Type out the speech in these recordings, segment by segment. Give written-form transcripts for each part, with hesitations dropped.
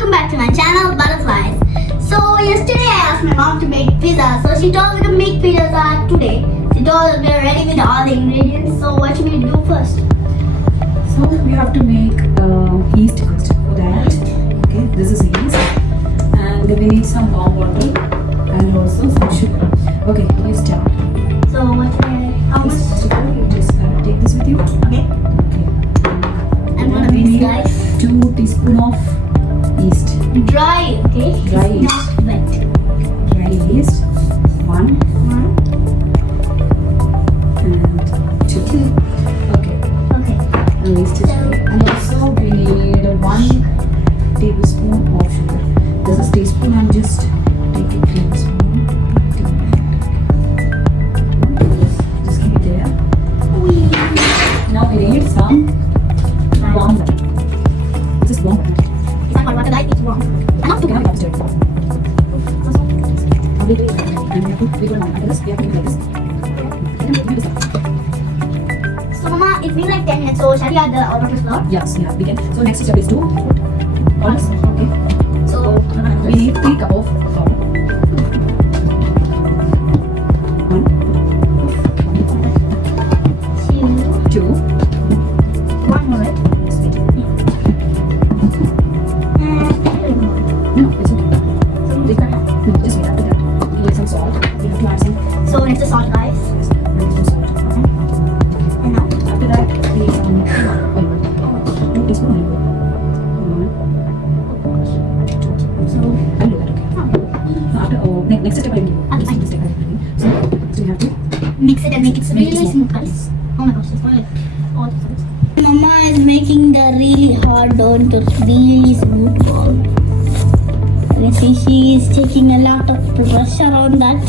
welcome back to my channel Butterflies. So yesterday I asked my mom to make pizza, so she told me to make pizza today. She told us we are ready with all the ingredients, so what should we do first? So we have to make yeast first for that. Okay, this is yeast, and we need some warm water and also some sugar. Okay, you start. So how much? You just take this with you. Okay. I'm gonna We mix, need guys. 2 teaspoons of yeast. Dry, okay? Dry It's yeast. not wet. Dry yeast. 1 and 2. Okay. Okay. And yeast is ready. And also we need 1 tablespoon of sugar. This is teaspoon. I'm just taking tablespoon. Just keep it there. Now we need some warm water. This is warm water. It's not hot water, guys. It's warm. I'm not too Okay, now hot. we have to stir it. Now we do it. And we put it on like this. We have to do it like this. And we do this. So Mama, it's been like 10 minutes, so shall we add the all-purpose flour? Yes, yeah, we can. So next step is to put all this. Okay. So We need 3 cups of flour. 1, 2. 1 more. Yes, wait. No, it's okay. Wait. No, just wait after that. We need some salt. We have to add some. So next is salt, guys. Yes, we need some salt. Okay. And now, After that, we need some oil. 2 teaspoon oil. 1. so I'll do that, okay. Now after, next step I will give you. Okay, fine. This step I will give you. So we have to mix it and make it Make it really smooth. smooth, guys. Oh my gosh, it's going like all the sides. Mama is making the really hard dough into really smooth ball. You can see she is taking a lot of pressure on that.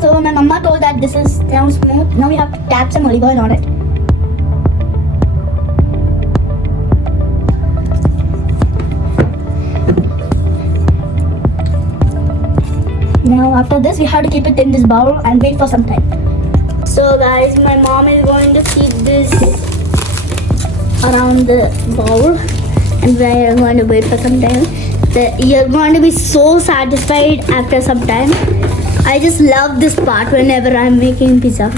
So my mama told that this is now smooth. Now we have to tap some olive oil on it. Now after this we have to keep it in this bowl and wait for some time. So guys, my mom is going to keep this around the bowl and we are going to wait for some time. You're going to be so satisfied after some time. I just love this part whenever I'm making pizza.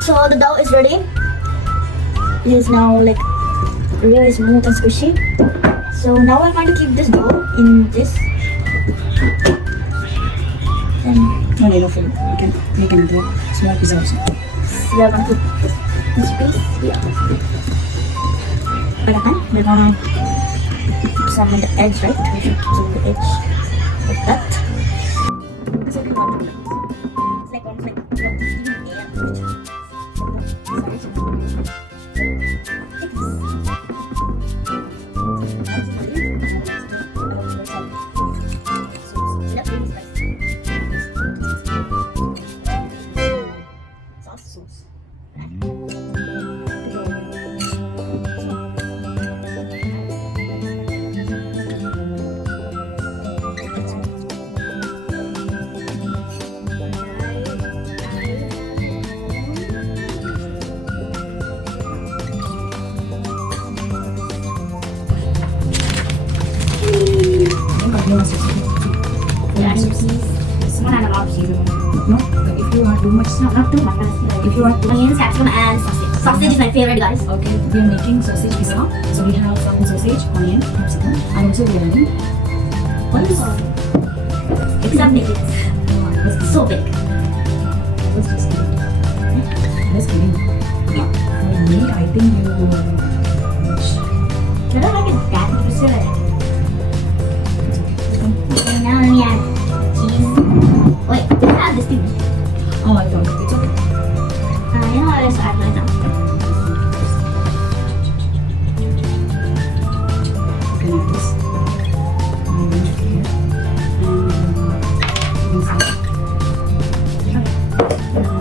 So the dough is ready. It is now like really smooth and squishy. So now I'm going to keep this dough in this. And no need of it. We can make another small pizza also. we are going to put this piece here. We're going to put some on the edge, right? We should put some on the edge like that. It's okay, not too much. It's like almost like even air. cheese. One and a lot of cheese. No, if you are too much, No, not too much. if you are too Onions, capsicum, and sausage. Sausage is my favorite, guys. okay, we are making sausage pizza. So we have some sausage, onion, capsicum, and also we are adding. What is It's a big. It's so big. Just kidding. Just kidding. Yeah. For me, I think you. I don't like it that twisted. Okay, now let me add cheese. Wait, we have this thing. Oh, I thought it's okay. You know what? Let's add right now. Okay, like this. And here. And inside.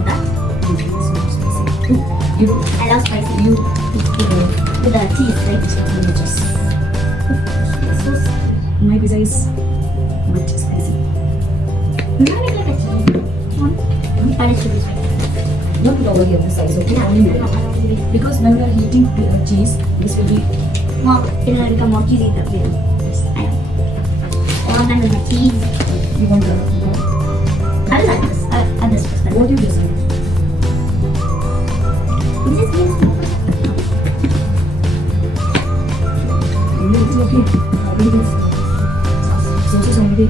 That. Okay, so spicy. You, I love spicy. you, With the cheese, right? just. It's so spicy. My pizza is much spicy. Maybe like a cheese one. But it should be spicy. Don't put over here this size, okay? Yeah, Only no, milk. I don't really. Because when we are heating cheese, this will be. Well, it will become more cheesy that way. Yes, I know. One time with my cheese. You want the. I will like this. Add this first. What do you decide? This is good. It's okay. Already this. Sauce is already.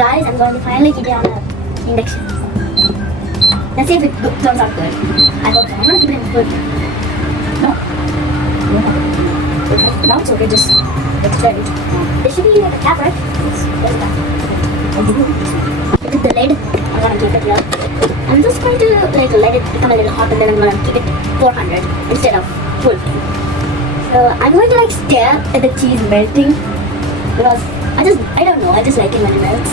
Guys, I'm going to finally keep it on the induction. Let's see if it turns out good. I hope so. I'm going to keep it in good. No. Now it's okay, just let's try it. There should be like a cap, right? Yes. There's a cap. With the lid, I'm going to keep it here. I'm just going to like let it become a little hot and then I'm going to keep it 400 instead of full. So I'm going to like stare at the cheese melting because I don't know, I just like it when it melts.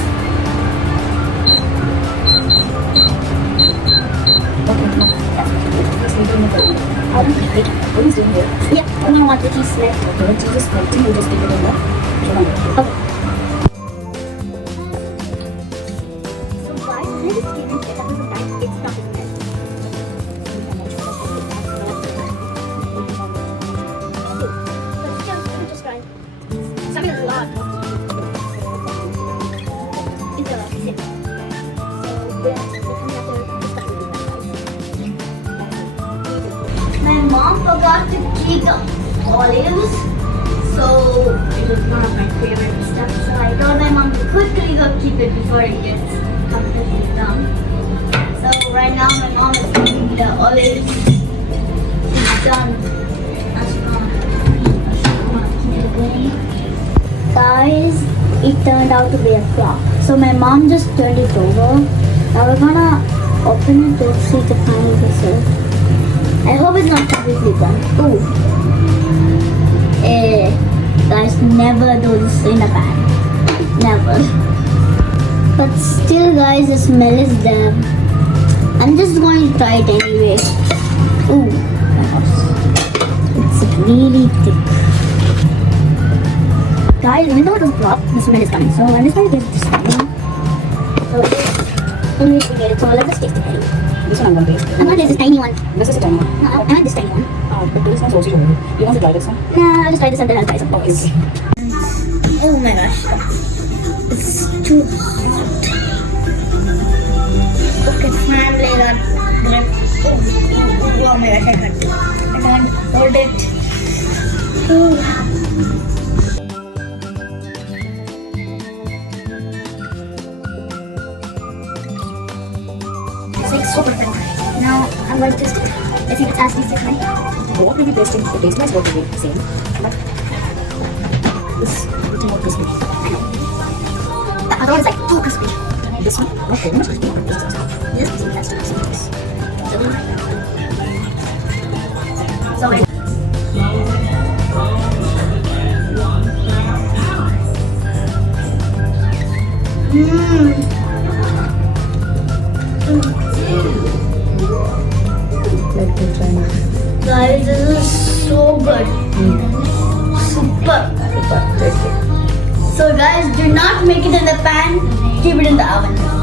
Okay, now. Just leave it in the oven. I'll keep it. What is doing here? Yeah, I don't want the cheese smell. Okay, cheese is melting, you just keep it in the oven. Okay. So guys, I just came in set up some time. It's not even melt. But still, I'm just trying. Something a lot. It's a lot. Sit. So we're coming after discussing this. My mom forgot to keep the olives, so it was one of my favorite stuff. So I told my mom to quickly go keep it before it gets completely done. So right now my mom is keeping the olives. She's done. Now she's gonna keep it going. Guys, it turned out to be a flop. So my mom just turned it over. Now we're gonna open it to see the final result. I hope it's not completely done. Ooh. Guys, never do this in a pan. Never. But still, guys, the smell is there. I'm just going to try it anyway. Ooh. It's really thick. Guys, even though it was flop, the smell is coming. So I'm just going to get this thing. So anyways, we get it. So let's just taste it anyway. This one I'm going to taste. I'm going to taste this tiny one. This is a tiny one. No, I want this tiny one. This one's also good. You want to try this one? Nah, I'll just try this and then I'll try some. Okay. Oh my gosh. It's too hot. Okay, finally I got grip. Oh my gosh, I can't hold it. It's like so perfect. Now I'm going to taste it. I think it's as tasty as mine. What will be tasting? The taste wise, what will be the same? But this little more crispy. I know. The other one's like too crispy. This one, not very much crispy. This is has to be serious. So wait. Okay. So guys, do not make it in the pan. Keep it in the oven.